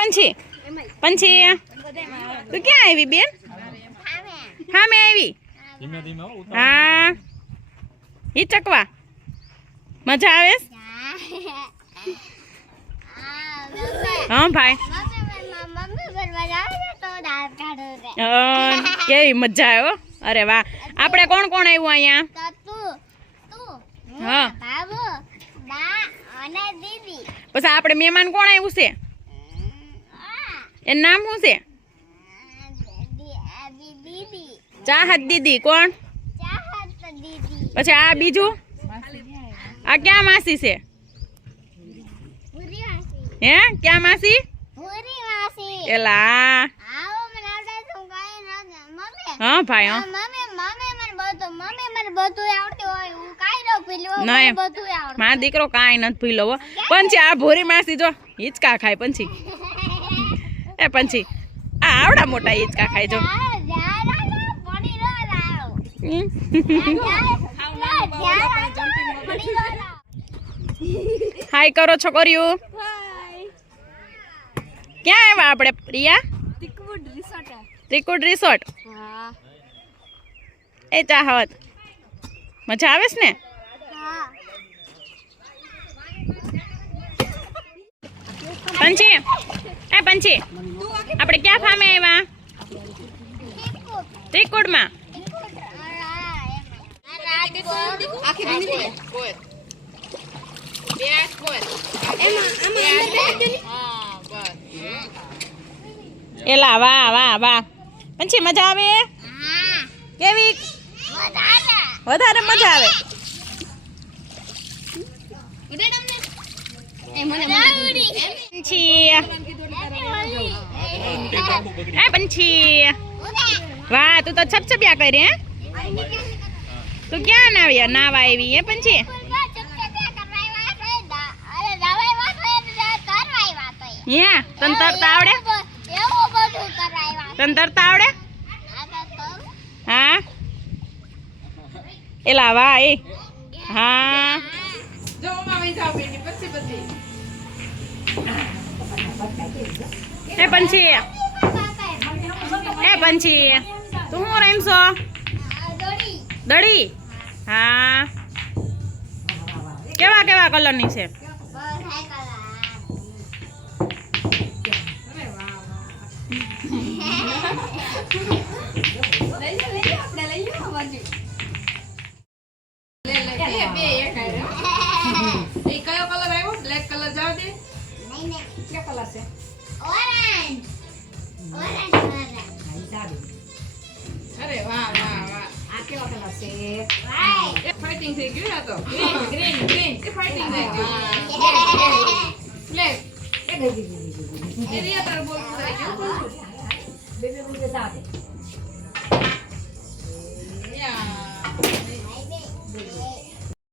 पंछी पंछी तू क्या आई बेन हाँ मैं आई हाँ हिचकवा मजा आवे हाँ भाई केवी मजा आयो अरे वाह आपणे कोण कोण आव्युं अहींया हाँ बस आपणे मेहमान कोण आव्युं छे एनुं नाम शुं छे चाहत दीदी कोण पछी आ बीजू आ क्या मासी छे हे क्या मासी एला हाँ भाई हाँ नहीं मारा दीकरो काई नथी भूल्यो हो पंछी आ भूरी मासी जो हिचका खाय पंछी ए पंछी आ आवड़ा मोटा हिचका खाय जो हाय करो छोकरियो क्या आव्या आपणे प्रिया त्रिकुट रिसोर्ट ए चाहत मजा आवेस ने पंछी ए पंछी आपणे क्या फार्मे आव्या त्रिकुट में एला वाह वाह वाह पंछी मजा आवे केवी વધારે મજા આવે पंछी वाह तू तो छपछपिया करे हैं तू क्या नाविया नावा आवी है पंछी या तन तरता आवड़े तन तरता आवड़े हाँ एला वाह ए हाँ जो मामी जाओ बेटी पछी पछी ए पंछी तू हूँ रमशो दड़ी हाँ केवा केवा कलर नी छे अरे वाह वाह वाह आ केवा कलर छे फाइटिंग થઈ ગયું આ તો ગ્રીન ગ્રીન એ फाइटिंग થઈ ગયું બ્લેક એ ગઈ એ રિયા તાર બોલ થઈ ગયું બેબી સાથે